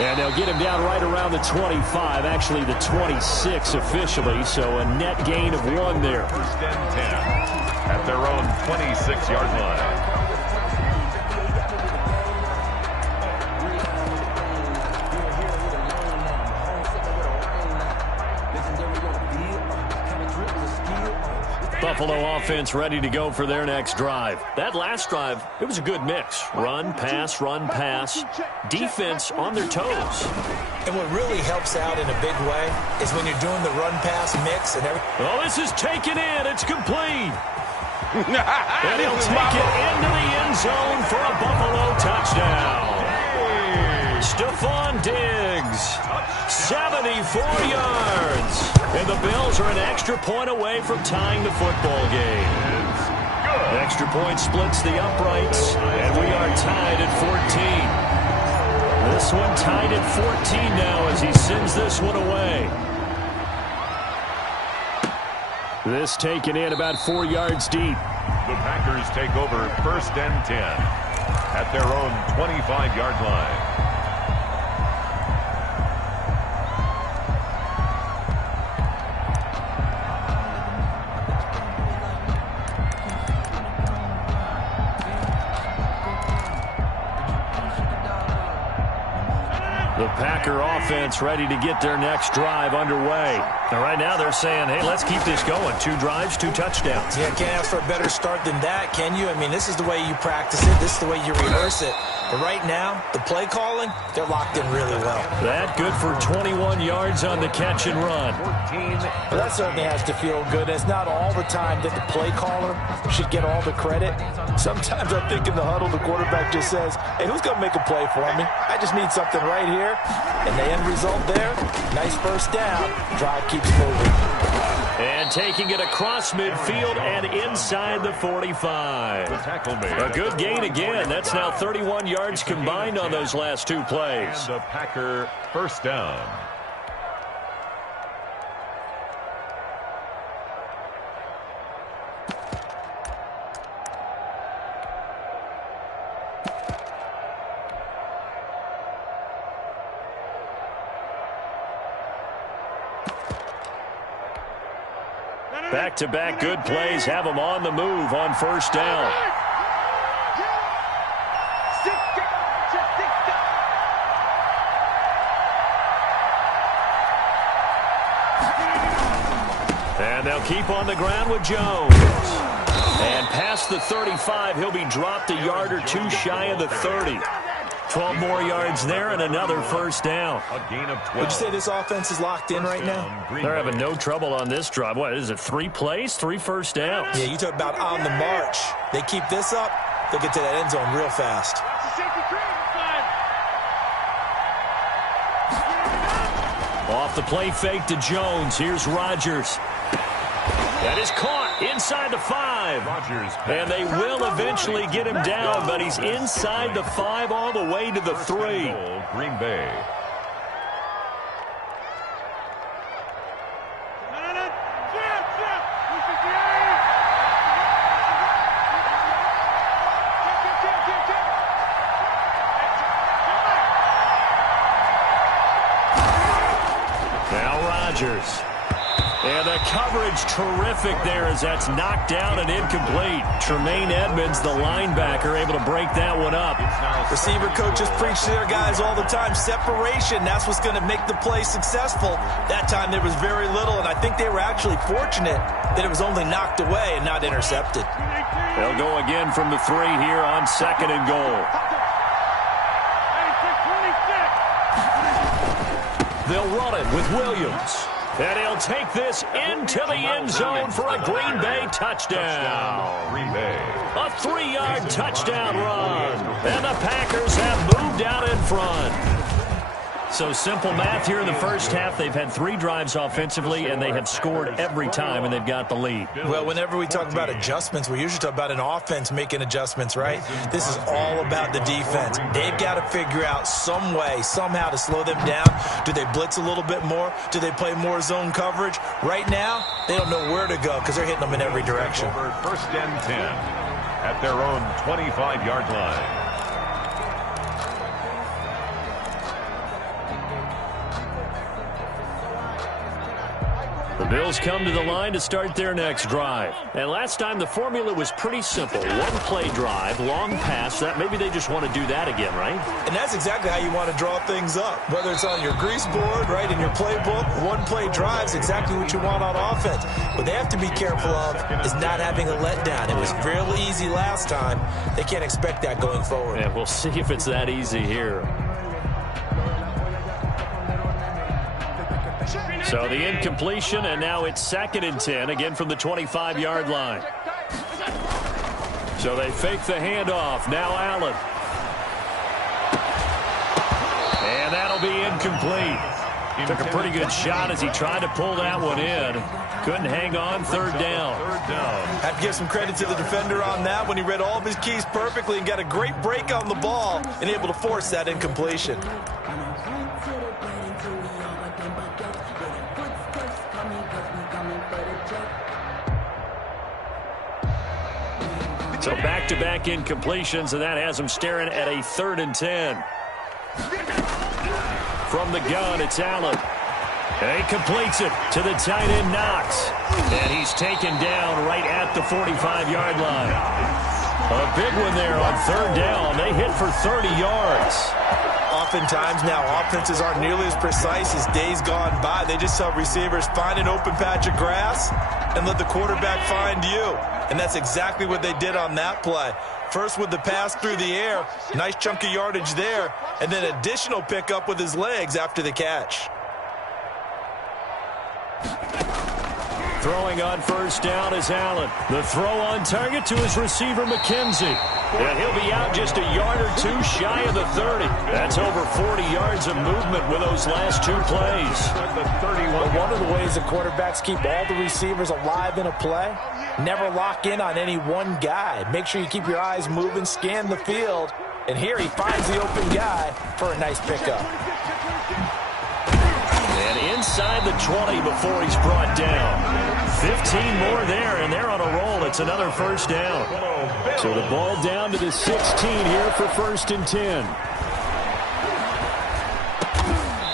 And they'll get him down right around the 25, actually the 26 officially, so a net gain of 1 there. First and 10 at their own 26-yard line. Buffalo offense ready to go for their next drive. That last drive, it was a good mix. Run, pass, defense on their toes. And what really helps out in a big way is when you're doing the run-pass mix and everything. Oh, this is taken in. It's complete. And he'll take it into the end zone for a Buffalo touchdown. Stephon Diggs, 74 yards. And the Bills are an extra point away from tying the football game. Extra point splits the uprights, and we are tied at 14. This one tied at 14 now as he sends this one away. This taken in about 4 yards deep. The Packers take over first and 10 at their own 25-yard line. The Packer offense ready to get their next drive underway. Now, right now they're saying, hey, let's keep this going. 2 drives, 2 touchdowns. Yeah, can't ask for a better start than that, can you? I mean, this is the way you practice it. This is the way you rehearse it. But right now, the play calling, they're locked in really well. That good for 21 yards on the catch and run. Well, that certainly has to feel good. It's not all the time that the play caller should get all the credit. Sometimes I think in the huddle, the quarterback just says, hey, who's going to make a play for me? I just need something right here. And the end result there, nice first down. Drive keeps moving. And taking it across midfield and inside the 45. A good gain again. That's now 31 yards combined on those last 2 plays. And the Packer first down. Back-to-back good plays have them on the move on first down. And they'll keep on the ground with Jones. And past the 35, he'll be dropped a yard or 2 shy of the 30. 12 more yards there and another first down. A gain of 12. Would you say this offense is locked in right now? They're having no trouble on this drive. What is it, 3 plays, 3 first downs? Yeah, you talk about on the march. They keep this up, they'll get to that end zone real fast. Off the play fake to Jones. Here's Rodgers. That is caught inside the 5. And they will eventually get him down, but he's inside the 5 all the way to the 3. Green Bay. Now Rodgers. And the coverage terrific there as that's knocked down and incomplete. Tremaine Edmonds, the linebacker, able to break that one up. Receiver coaches preach to their guys all the time. Separation, that's what's going to make the play successful. That time there was very little, and I think they were actually fortunate that it was only knocked away and not intercepted. They'll go again from the 3 here on 2nd and goal. They'll run it with Williams. And he'll take this into the end zone for a Green Bay touchdown. Green Bay. A 3-yard touchdown run. And the Packers have moved out in front. So simple math here in the first half. They've had 3 drives offensively, and they have scored every time, and they've got the lead. Well, whenever we talk about adjustments, we usually talk about an offense making adjustments, right? This is all about the defense. They've got to figure out some way, somehow to slow them down. Do they blitz a little bit more? Do they play more zone coverage? Right now, they don't know where to go because they're hitting them in every direction. Over first and 10 at their own 25-yard line. Bills come to the line to start their next drive. And last time the formula was pretty simple. One-play drive, long pass. That maybe they just want to do that again, right? And that's exactly how you want to draw things up. Whether it's on your grease board, right, in your playbook, one-play drive is exactly what you want on offense. What they have to be careful of is not having a letdown. It was really easy last time. They can't expect that going forward. Yeah, we'll see if it's that easy here. So the incompletion, and now it's 2nd and 10, again from the 25-yard line. So they fake the handoff. Now Allen. And that'll be incomplete. Took a pretty good shot as he tried to pull that one in. Couldn't hang on. 3rd down. Have to give some credit to the defender on that when he read all of his keys perfectly and got a great break on the ball and able to force that incompletion. So back-to-back incompletions, and that has him staring at a 3rd and 10. From the gun, it's Allen. And he completes it to the tight end, Knox. And he's taken down right at the 45-yard line. A big one there on 3rd down. They hit for 30 yards. Oftentimes now offenses aren't nearly as precise as days gone by. They just tell receivers, find an open patch of grass and let the quarterback find you. And that's exactly what they did on that play. First with the pass through the air, nice chunk of yardage there, and then additional pickup with his legs after the catch. Throwing on 1st down is Allen. The throw on target to his receiver, McKenzie. And he'll be out just a yard or two shy of the 30. That's over 40 yards of movement with those last 2 plays. Well, one of the ways the quarterbacks keep all the receivers alive in a play, never lock in on any one guy. Make sure you keep your eyes moving, scan the field. And here he finds the open guy for a nice pickup. And inside the 20 before he's brought down. 15 more there, and they're on a roll. It's another 1st down. So the ball down to the 16 here for 1st and 10.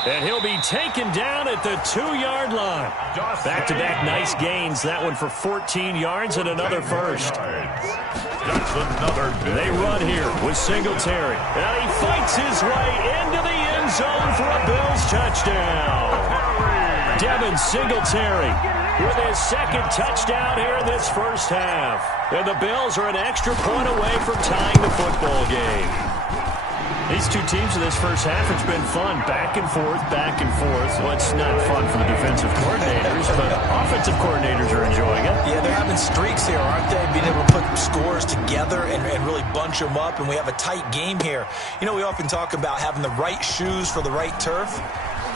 And he'll be taken down at the 2-yard line. Back-to-back nice gains. That one for 14 yards and another 1st. They run here with Singletary. And he fights his way into the end zone for a Bills touchdown. Devin Singletary with his 2nd touchdown here in this 1st half. And the Bills are an extra point away from tying the football game. These two teams in this 1st half, it's been fun. Back and forth, back and forth. Well, it's not fun for the defensive coordinators, but offensive coordinators are enjoying it. Yeah, they're having streaks here, aren't they? Being able to put scores together and really bunch them up, and we have a tight game here. You know, we often talk about having the right shoes for the right turf.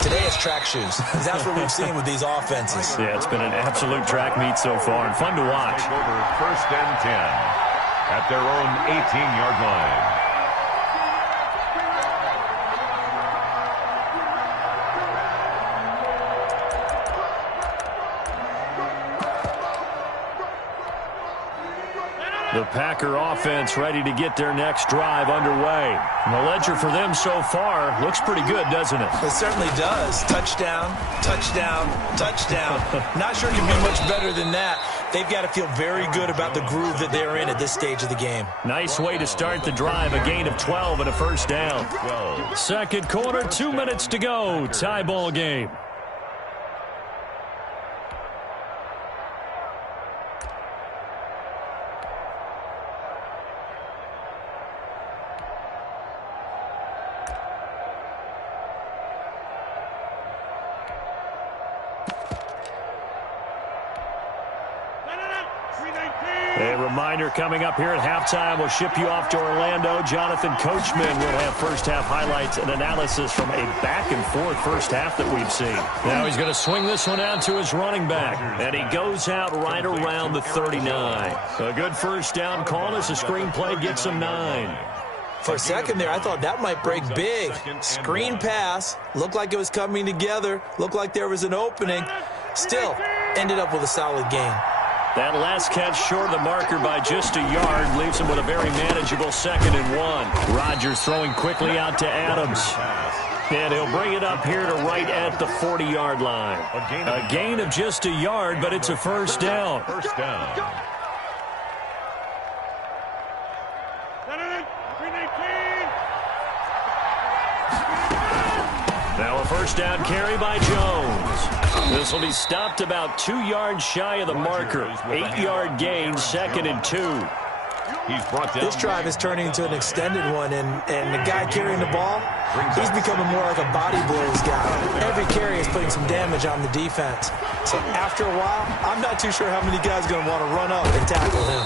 Today it's track shoes. That's what we've seen with these offenses. Yeah, it's been an absolute track meet so far and fun to watch. Over 1st and 10 at their own 18-yard line. The Packer offense ready to get their next drive underway. And the ledger for them so far looks pretty good, doesn't it? It certainly does. Touchdown, touchdown, touchdown. Not sure it can be much better than that. They've got to feel very good about the groove that they're in at this stage of the game. Nice way to start the drive. A gain of 12 and a 1st down. 2nd quarter, 2 minutes to go. Tie ball game. A reminder coming up here at halftime. We'll ship you off to Orlando. Jonathan Coachman will have 1st half highlights and analysis from a back-and-forth 1st half that we've seen. Now he's going to swing this one out to his running back. And he goes out right around the 39. A good 1st down call as the screenplay gets him 9. For a second there, I thought that might break big. Screen pass. Looked like it was coming together. Looked like there was an opening. Still, ended up with a solid gain. That last catch short of the marker by just a yard leaves him with a very manageable 2nd and 1. Rodgers throwing quickly out to Adams. And he'll bring it up here to right at the 40-yard line. A gain of just a yard, but it's a first down. First down. Now a first down carry by Jones. This will be stopped about 2 yards shy of the marker. 8-yard gain, 2nd and 2. He's brought down. This drive is turning into an extended one, and the guy carrying the ball, he's becoming more like a body blows guy. Every carry is putting some damage on the defense. So after a while, I'm not too sure how many guys are going to want to run up and tackle him.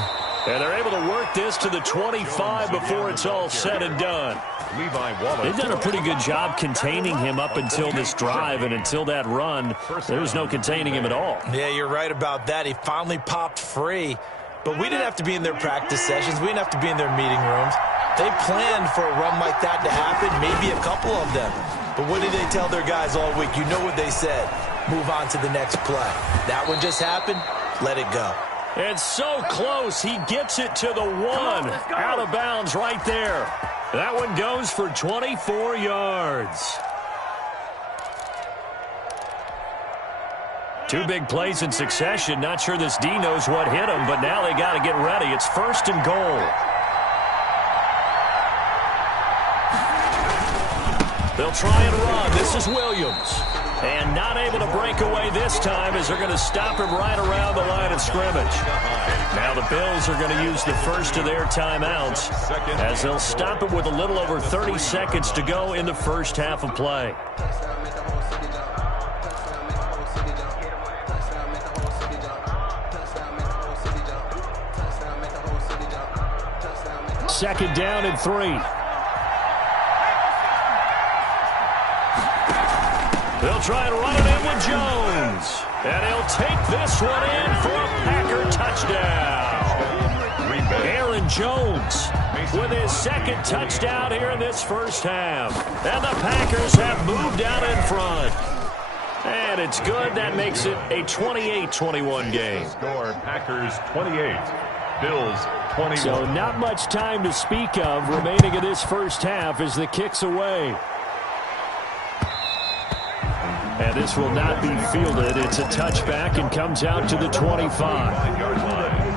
And they're able to work this to the 25 before it's all said and done. They've done a pretty good job containing him up until this drive, and until that run, there was no containing him at all. Yeah, you're right about that. He finally popped free. But we didn't have to be in their practice sessions. We didn't have to be in their meeting rooms. They planned for a run like that to happen, maybe a couple of them. But what did they tell their guys all week? You know what they said. Move on to the next play. That one just happened. Let it go. And so close. He gets it to the 1. Out of bounds right there. That one goes for 24 yards. 2 big plays in succession. Not sure this D knows what hit him, but now they got to get ready. It's 1st and goal. They'll try and run. This is Williams. And not able to break away this time as they're going to stop him right around the line of scrimmage. Now the Bills are going to use the first of their timeouts as they'll stop him with a little over 30 seconds to go in the first half of play. Second down and 3. They'll try and run it in with Jones. And he'll take this one in for a Packer touchdown. Aaron Jones with his 2nd touchdown here in this first half. And the Packers have moved out in front. And it's good. That makes it a 28-21 game. Score Packers 28. Bills 21. So not much time to speak of remaining in this first half as the kick's away. And this will not be fielded. It's a touchback and comes out to the 25-yard line.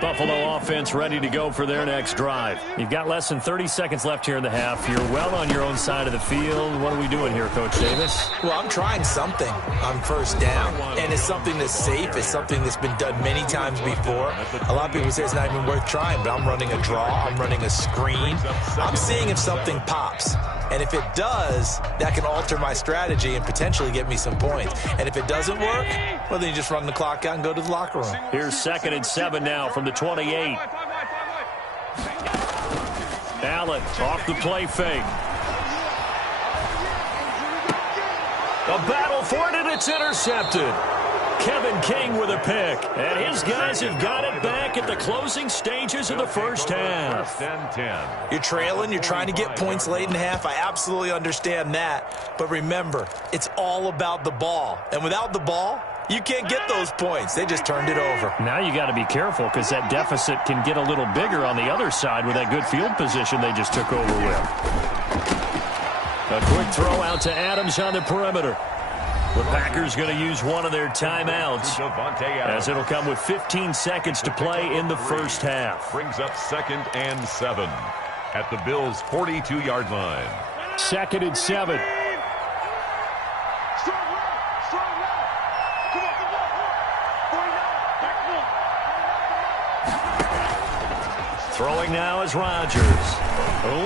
Buffalo offense ready to go for their next drive. You've got less than 30 seconds left here in the half. You're well on your own side of the field. What are we doing here, Coach Davis? Well, I'm trying something on first down, and it's something that's safe. It's something that's been done many times before. A lot of people say it's not even worth trying, but I'm running a draw. I'm running a screen. I'm seeing if something pops. And if it does, that can alter my strategy and potentially get me some points. And if it doesn't work, well, then you just run the clock out and go to the locker room. Here's 2nd and 7 now from the 28. Allen off the play fake. A battle for it, and it's intercepted. Kevin King with a pick. And his guys have got it back at the closing stages of the first half. You're trailing. You're trying to get points late in half. I absolutely understand that. But remember, it's all about the ball. And without the ball, you can't get those points. They just turned it over. Now you got to be careful because that deficit can get a little bigger on the other side with that good field position they just took over with. A quick throw out to Adams on the perimeter. The Packers going to use one of their timeouts as it'll come with 15 seconds to play in the first half. Brings up 2nd and 7 at the Bills' 42-yard line. 2nd and 7. Throwing now is Rodgers.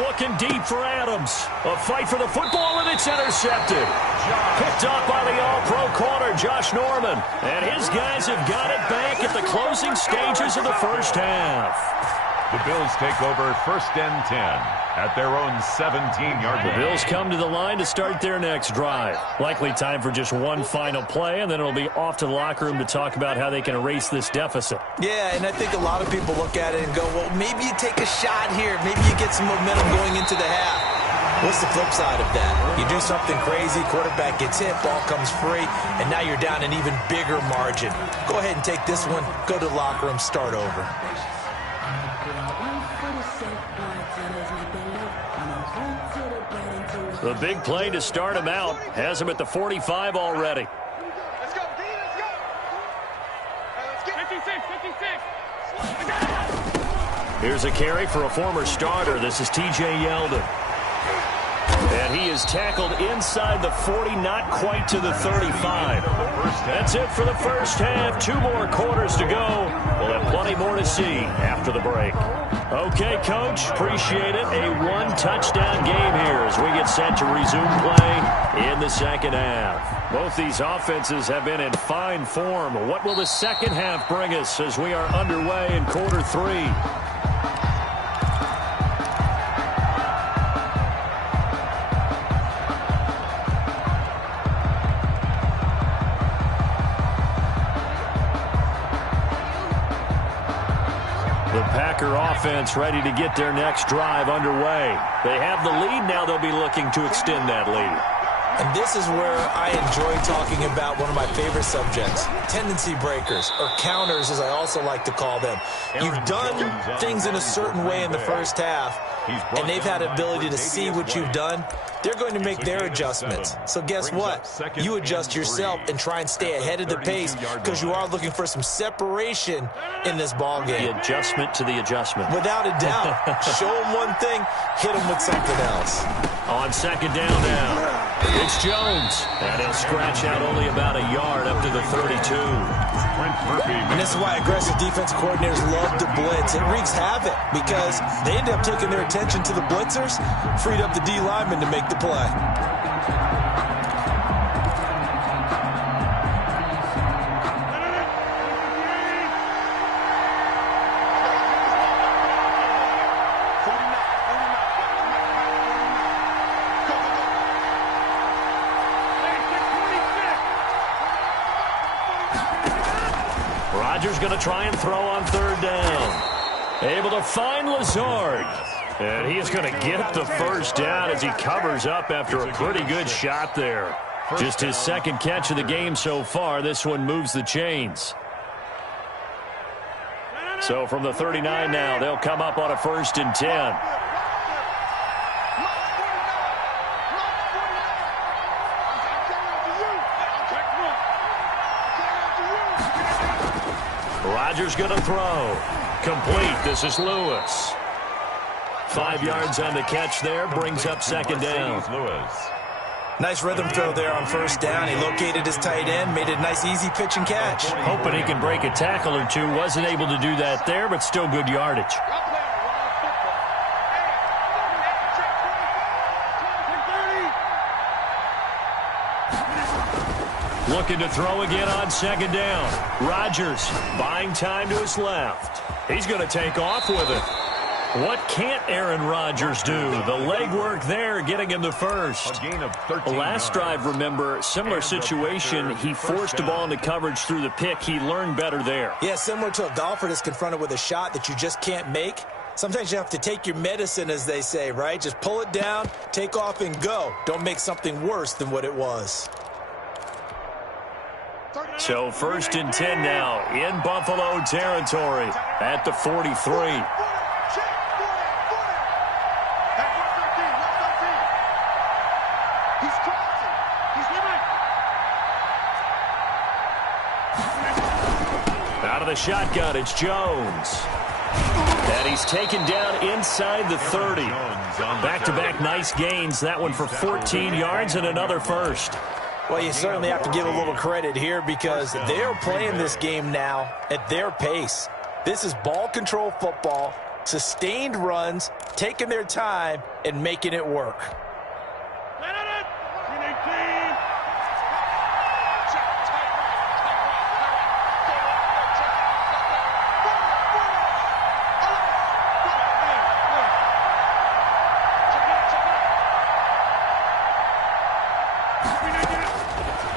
Looking deep for Adams. A fight for the football, and it's intercepted. Picked up by the all-pro corner, Josh Norman. And his guys have got it back at the closing stages of the first half. The Bills take over 1st and 10 at their own 17-yard line. The Bills come to the line to start their next drive. Likely time for just one final play, and then it'll be off to the locker room to talk about how they can erase this deficit. Yeah, and I think a lot of people look at it and go, well, maybe you take a shot here. Maybe you get some momentum going into the half. What's the flip side of that? You do something crazy, quarterback gets hit, ball comes free, and now you're down an even bigger margin. Go ahead and take this one, go to the locker room, start over. The big play to start him out has him at the 45 already. Let's go, D, let's go. Let's get 56. Here's a carry for a former starter. This is T.J. Yeldon. And he is tackled inside the 40, not quite to the 35. That's it for the first half. 2 more quarters to go. We'll have plenty more to see after the break. Okay, Coach, appreciate it. A 1-touchdown game here as we get set to resume play in the second half. Both these offenses have been in fine form. What will the second half bring us as we are underway in quarter 3? Offense ready to get their next drive underway. They have the lead now. They'll be looking to extend that lead. And this is where I enjoy talking about one of my favorite subjects, tendency breakers, or counters as I also like to call them. You've done things in a certain way in the first half, and they've had the ability to see what you've done. They're going to make their adjustments. So guess what? You adjust yourself and try and stay ahead of the pace because you are looking for some separation in this ball game. The adjustment to the adjustment. Without a doubt. Show them one thing, hit them with something else. On second down now. It's Jones. And he'll scratch out only about a yard up to the 32. And this is why aggressive defense coordinators love to blitz. It wreaks havoc because they end up taking their attention to the blitzers, freed up the D lineman to make the play. Rodgers going to try and throw on third down. Able to find Lazard. And he is going to get the first down as he covers up after a pretty good shot there. Just his second catch of the game so far. This one moves the chains. So from the 39 now, they'll come up on a 1st and 10. Rodgers going to throw. Complete. This is Lewis. 5 yards on the catch there. Brings up second down. Nice rhythm throw there on first down. He located his tight end, made it a nice easy pitch and catch. Hoping he can break a tackle or two. Wasn't able to do that there, but still good yardage. Looking to throw again on second down. Rodgers buying time to his left. He's going to take off with it. What can't Aaron Rodgers do? The legwork there, getting him the first. Last drive, remember, similar situation. He forced the ball into coverage through the pick. He learned better there. Yeah, similar to a golfer that's confronted with a shot that you just can't make. Sometimes you have to take your medicine, as they say, right? Just pull it down, take off, and go. Don't make something worse than what it was. So 1st and 10 now in Buffalo territory at the 43. Out of the shotgun, it's Jones. And he's taken down inside the 30. Back-to-back nice gains. That one for 14 yards and another first. Well, you certainly have to give a little credit here because they're playing this game now at their pace. This is ball control football, sustained runs, taking their time, and making it work.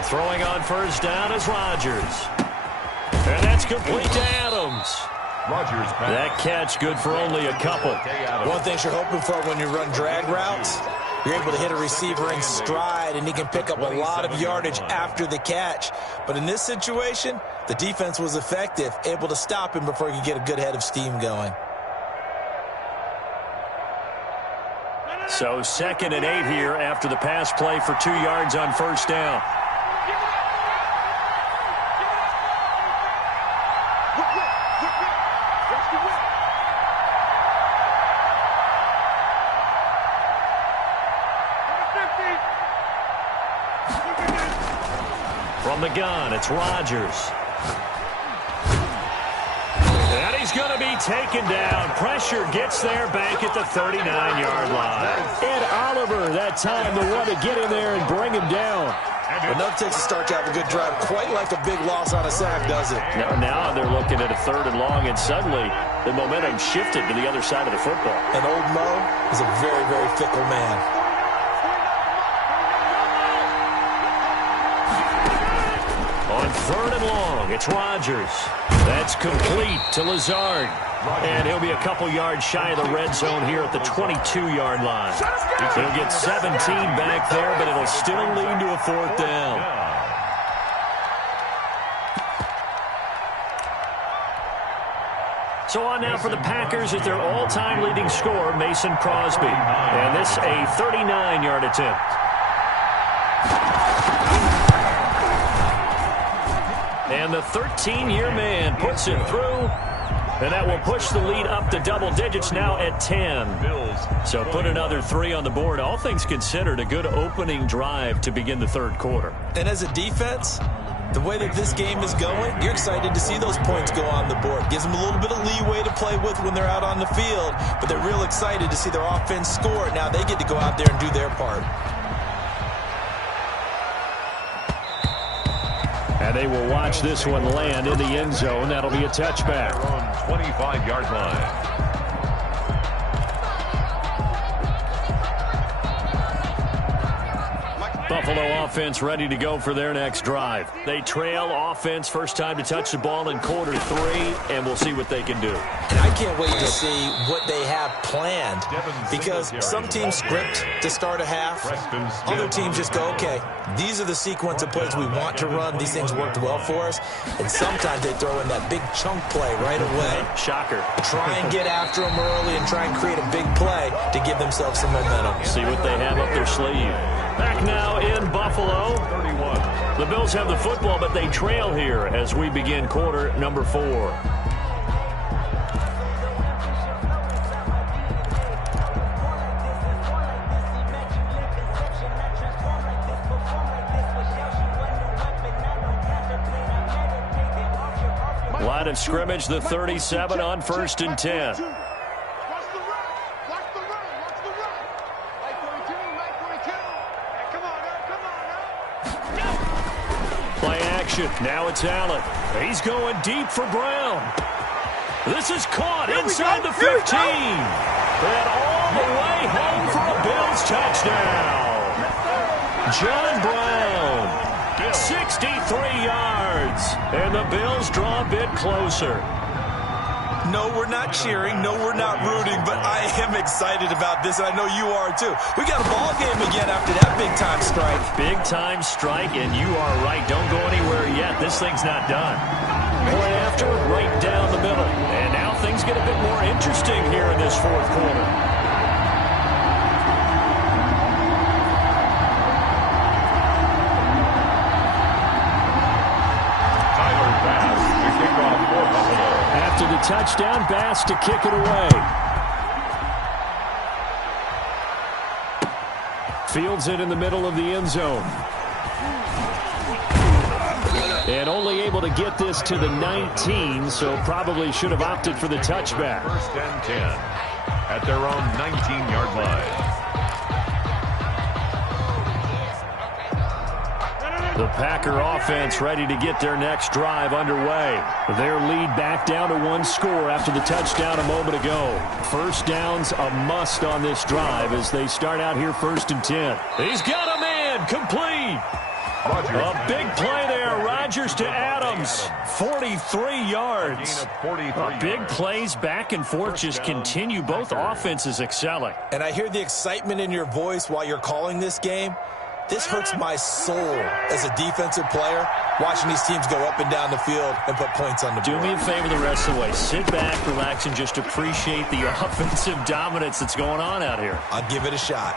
Throwing on first down is Rodgers. And that's complete to Adams. That catch good for only a couple. One thing you're hoping for when you run drag routes, you're able to hit a receiver in stride, and he can pick up a lot of yardage after the catch. But in this situation, the defense was effective, able to stop him before he could get a good head of steam going. So 2nd and 8 here after the pass play for 2 yards on first down. From the gun, it's Rodgers. And he's going to be taken down. Pressure gets there back at the 39-yard line. Ed Oliver, that time, the one to get in there and bring him down. Enough takes a start to have a good drive. Quite like a big loss on a sack, does it? Now they're looking at a 3rd and long, and suddenly the momentum shifted to the other side of the football. And old Mo is a very, very fickle man. On 3rd and long, it's Rodgers. That's complete to Lazard. And he'll be a couple yards shy of the red zone here at the 22-yard line. He'll get 17 back there, but it'll still lead to a 4th down. So on now for the Packers at their all-time leading scorer, Mason Crosby. And this a 39-yard attempt. And the 13-year man puts it through. And that will push the lead up to double digits now at 10. So put another 3 on the board. All things considered, a good opening drive to begin the 3rd quarter. And as a defense, the way that this game is going, you're excited to see those points go on the board. Gives them a little bit of leeway to play with when they're out on the field. But they're real excited to see their offense score. Now they get to go out there and do their part. And they will watch this one land in the end zone. That'll be a touchback. On 25-yard line. Buffalo offense ready to go for their next drive. They trail offense, first time to touch the ball in quarter 3, and we'll see what they can do. And I can't wait to see what they have planned, because some teams script to start a half. Other teams just go, okay, these are the sequence of plays we want to run. These things worked well for us. And sometimes they throw in that big chunk play right away. Shocker. Try and get after them early and try and create a big play to give themselves some momentum. See what they have up their sleeve. Back now in Buffalo. 31. The Bills have the football, but they trail here as we begin quarter number 4. Line of scrimmage, the 37 on 1st and 10. Now it's Allen. He's going deep for Brown. This is caught inside the 15. And all the way home for a Bills touchdown. John Brown, 63 yards. And the Bills draw a bit closer. No, we're not cheering. No, we're not rooting. But I am excited about this, and I know you are too. We got a ball game again after that big-time strike. Big-time strike, and you are right. Don't go anywhere yet. This thing's not done. Point after, right down the middle. And now things get a bit more interesting here in this 4th quarter. After the touchdown, Bass to kick it away. Fields it in the middle of the end zone. And only able to get this to the 19, so probably should have opted for the touchback. 1st and 10 at their own 19-yard line. The Packer offense ready to get their next drive underway. Their lead back down to 1 score after the touchdown a moment ago. First down's a must on this drive as they start out here 1st and 10. He's got a man complete. A big play there. Rodgers to Adams. 43 yards. Big plays back and forth just continue. Both offenses excelling. And I hear the excitement in your voice while you're calling this game. This hurts my soul as a defensive player watching these teams go up and down the field and put points on the board. Do me a favor the rest of the way. Sit back, relax, and just appreciate the offensive dominance that's going on out here. I'll give it a shot.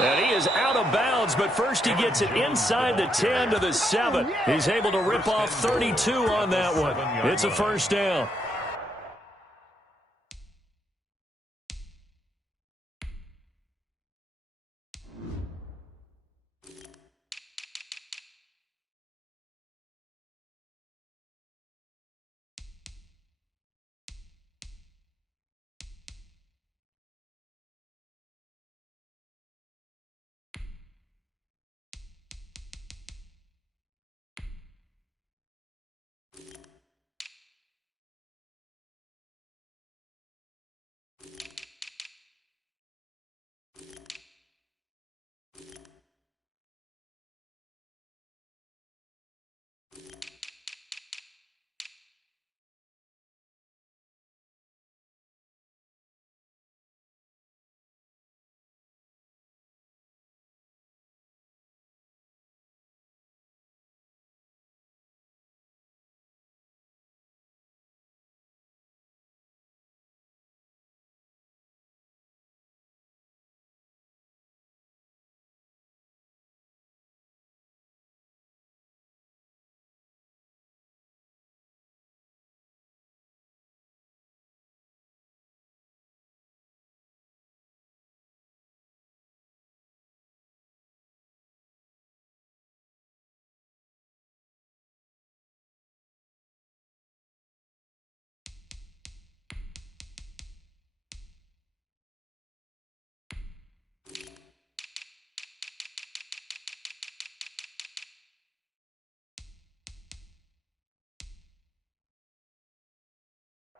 And he is out of bounds, but first he gets it inside the 10 to the 7. He's able to rip off 32 on that one. It's a first down.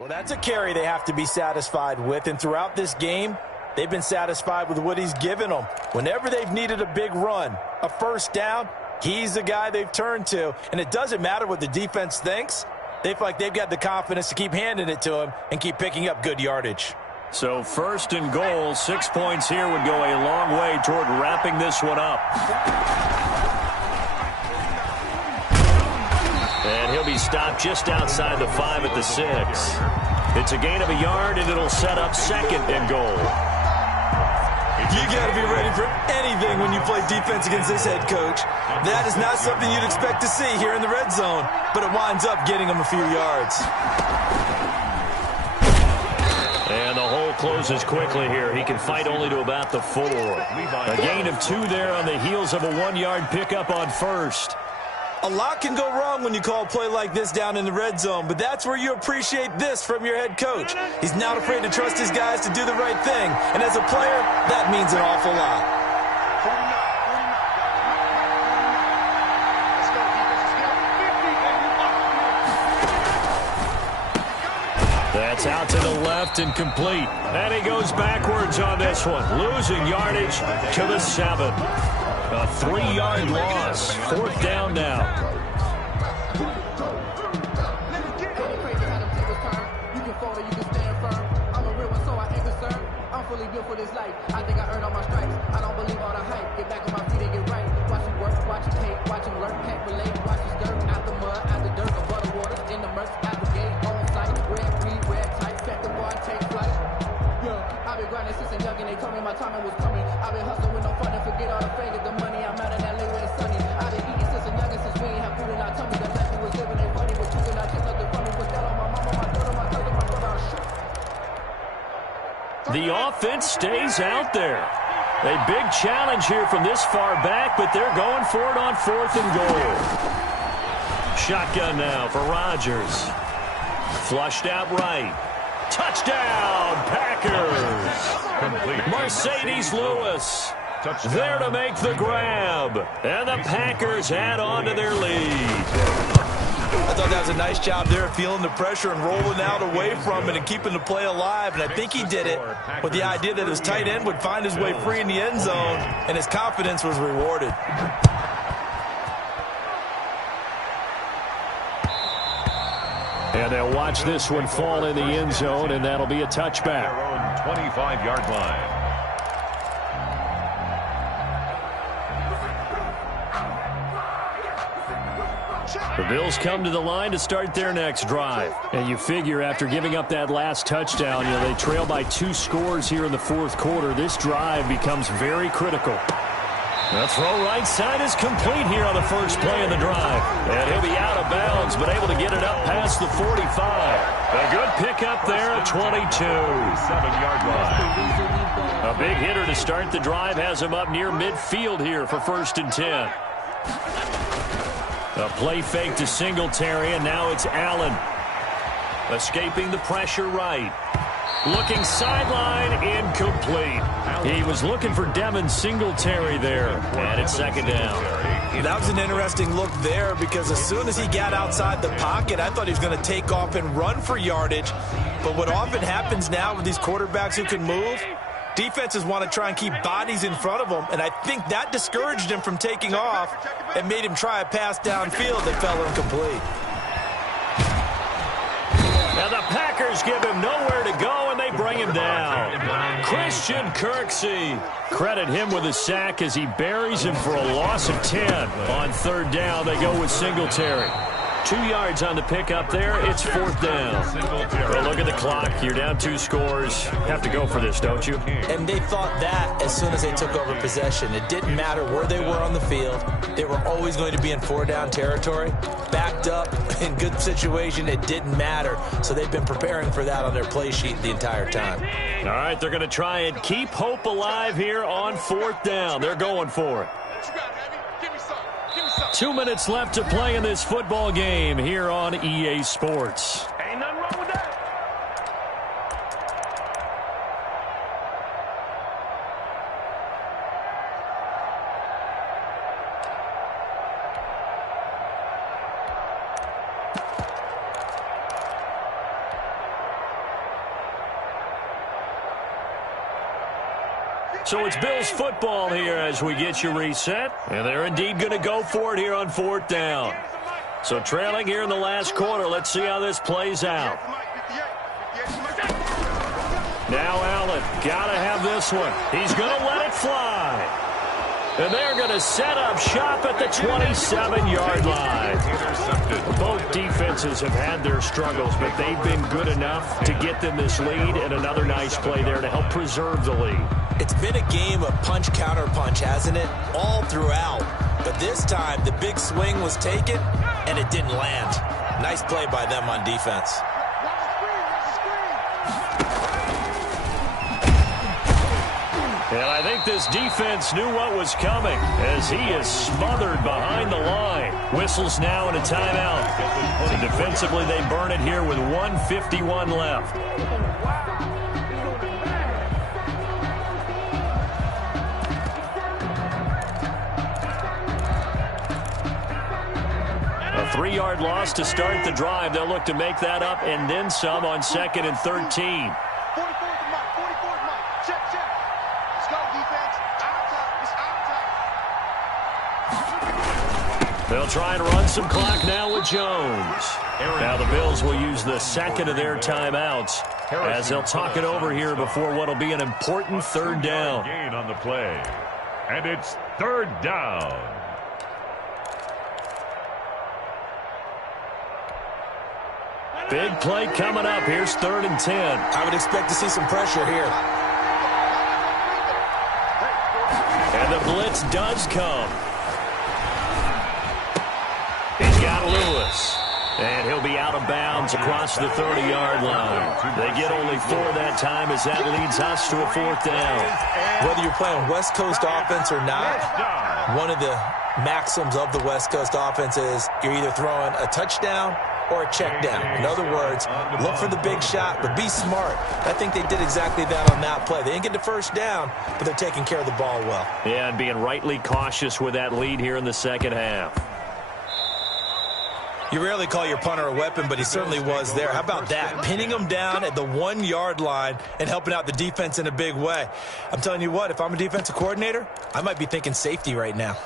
Well, that's a carry they have to be satisfied with, and throughout this game, they've been satisfied with what he's given them. Whenever they've needed a big run, a first down, he's the guy they've turned to, and it doesn't matter what the defense thinks. They feel like they've got the confidence to keep handing it to him and keep picking up good yardage. So first and goal, 6 points here would go a long way toward wrapping this one up. And he'll be stopped just outside the 5 at the 6. It's a gain of a yard, and it'll set up second and goal. You got to be ready for anything when you play defense against this head coach. That is not something you'd expect to see here in the red zone, but it winds up getting him a few yards. And the hole closes quickly here. He can fight only to about the 4. A gain of 2 there on the heels of a 1-yard pickup on first. A lot can go wrong when you call a play like this down in the red zone, but that's where you appreciate this from your head coach. He's not afraid to trust his guys to do the right thing, and as a player, that means an awful lot. That's out to the left and complete. And he goes backwards on this one, losing yardage to the 7. A 3-yard loss. 4th down now. I'm fully built for this life. I think I earned all my stripes. I don't believe all the hype. Get back on my feet and get right. Watch him work, watch him hate, watch him learn, can't relate. Watch his dirt out the mud, out the dirt, above the water, in the murk, out the gate, on sight. Red, green, red, tight, set the bar, take flight. Yeah, I've been grinding since a youngin'. They told me my timing was coming. I've been hustling with no fun and forget all the fake. The money I'm out in LA where it's sunny. I've been eating since a youngin', since we ain't have food in our tummy. The life we was living ain't funny, but you cannot take nothing from me. Put that on my mama, my daughter, my cousin, my brother, I'll shoot. The offense stays out there. A big challenge here from this far back, but they're going for it on 4th and goal. Shotgun now for Rodgers. Flushed out right. Touchdown, Packers. Mercedes Lewis there to make the grab. And the Packers add on to their lead. I thought that was a nice job there, feeling the pressure and rolling out away from it and keeping the play alive. And I think he did it with the idea that his tight end would find his way free in the end zone, and his confidence was rewarded. And they'll watch this one fall in the end zone, and that'll be a touchback. Their own 25-yard line. The Bills come to the line to start their next drive. And you figure after giving up that last touchdown, they trail by 2 scores here in the fourth quarter. This drive becomes very critical. The throw right side is complete here on the first play of the drive. And he'll be out of bounds, but able to get it up past the 45. A good pickup there at 22. 7-yard line. A big hitter to start the drive has him up near midfield here for 1st and 10. A play fake to Singletary, and now it's Allen. Escaping the pressure right. Looking sideline, incomplete. He was looking for Devin Singletary there, and it's 2nd down. That was an interesting look there because as soon as he got outside the pocket, I thought he was going to take off and run for yardage. But what often happens now with these quarterbacks who can move, defenses want to try and keep bodies in front of them, and I think that discouraged him from taking off and made him try a pass downfield that fell incomplete. Now the Packers give him nowhere to go, and they bring him down. Christian Kirksey. Credit him with a sack as he buries him for a loss of 10. On 3rd down, they go with Singletary. 2 yards on the pickup there. It's 4th down. Well, look at the clock. You're down 2 scores. Have to go for this, don't you? And they thought that as soon as they took over possession. It didn't matter where they were on the field. They were always going to be in 4-down territory. Backed up, in good situation, it didn't matter. So they've been preparing for that on their play sheet the entire time. All right, they're going to try and keep hope alive here on 4th down. They're going for it. 2 minutes left to play in this football game here on EA Sports. Ain't nothing wrong with that. So it's Bills football here as we get you reset. And they're indeed going to go for it here on 4th down. So trailing here in the last quarter. Let's see how this plays out. Now Allen, got to have this one. He's going to let it fly. And they're going to set up shop at the 27-yard line. Both defenses have had their struggles, but they've been good enough to get them this lead, and another nice play there to help preserve the lead. It's been a game of punch-counter-punch, hasn't it? All throughout. But this time, the big swing was taken, and it didn't land. Nice play by them on defense. And I think this defense knew what was coming as he is smothered behind the line. Whistles now and a timeout. So defensively, they burn it here with 1:51 left. A 3-yard loss to start the drive. They'll look to make that up and then some on 2nd and 13. They'll try and run some clock now with Jones. Now the Bills will use the 2nd of their timeouts as they'll talk it over here before what will be an important 3rd down. Gain on the play. And it's 3rd down. Big play coming up. Here's 3rd and 10. I would expect to see some pressure here. And the blitz does come. He's got Lewis. And he'll be out of bounds across the 30-yard line. They get only 4 that time as that leads us to a 4th down. Whether you're playing West Coast offense or not, one of the maxims of the West Coast offense is you're either throwing a touchdown or a check down. In other words, look for the big shot, but be smart. I think they did exactly that on that play. They didn't get the first down, but they're taking care of the ball well. Yeah, and being rightly cautious with that lead here in the second half. You rarely call your punter a weapon, but he certainly was there. How about that? Pinning him down at the 1-yard line and helping out the defense in a big way. I'm telling you what, if I'm a defensive coordinator, I might be thinking safety right now.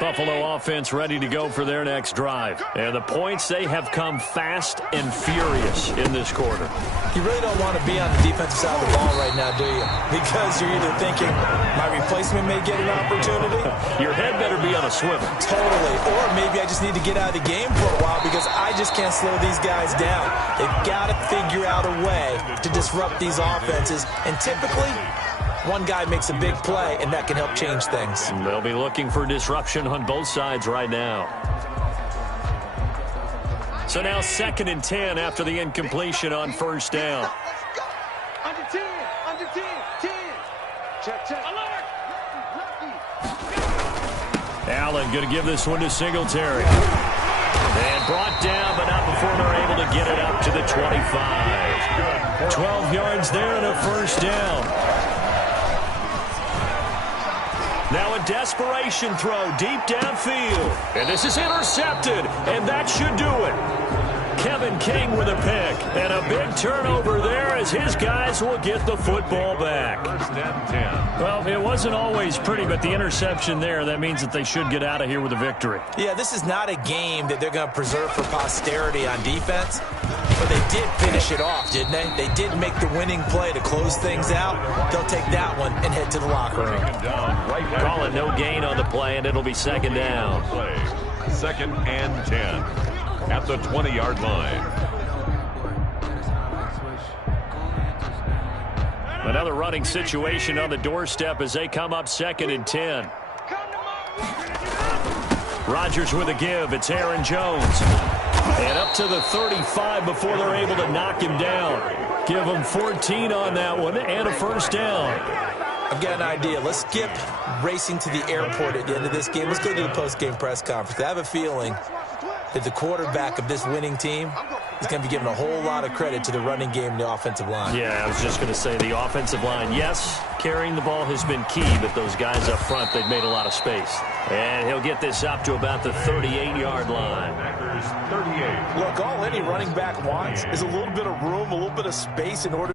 Buffalo offense ready to go for their next drive. And the points, they have come fast and furious in this quarter. You really don't want to be on the defensive side of the ball right now, do you? Because you're either thinking, my replacement may get an opportunity. Your head better be on a swivel. Totally. Or maybe I just need to get out of the game for a while because I just can't slow these guys down. They've got to figure out a way to disrupt these offenses. And typically, one guy makes a big play, and that can help change things. They'll be looking for disruption on both sides right now. So now 2nd and 10 after the incompletion on first down. Under 10, under 10, 10. Check, check. Alert. Allen going to give this one to Singletary. And brought down, but not before they're able to get it up to the 25. 12 yards there and a first down. Now a desperation throw deep downfield. And this is intercepted, and that should do it. Kevin King with a pick. And a big turnover there as his guys will get the football back. 1st and 10. Well, it wasn't always pretty, but the interception there, that means that they should get out of here with a victory. Yeah, this is not a game that they're going to preserve for posterity on defense. But they did finish it off, didn't they? They did make the winning play to close things out. They'll take that one and head to the locker room. Call it no gain on the play, and it'll be 2nd down. 2nd and 10 at the 20-yard line. Another running situation on the doorstep as they come up 2nd and 10. Rodgers with a give. It's Aaron Jones. And up to the 35 before they're able to knock him down. Give him 14 on that one and a first down. I've got an idea. Let's skip racing to the airport at the end of this game. Let's go to the post-game press conference. I have a feeling that the quarterback of this winning team is going to be given a whole lot of credit to the running game and the offensive line. Yeah, I was just going to say the offensive line, yes, carrying the ball has been key, but those guys up front, they've made a lot of space. And he'll get this up to about the 38-yard line. 38. Look, all any running back wants is a little bit of room, a little bit of space in order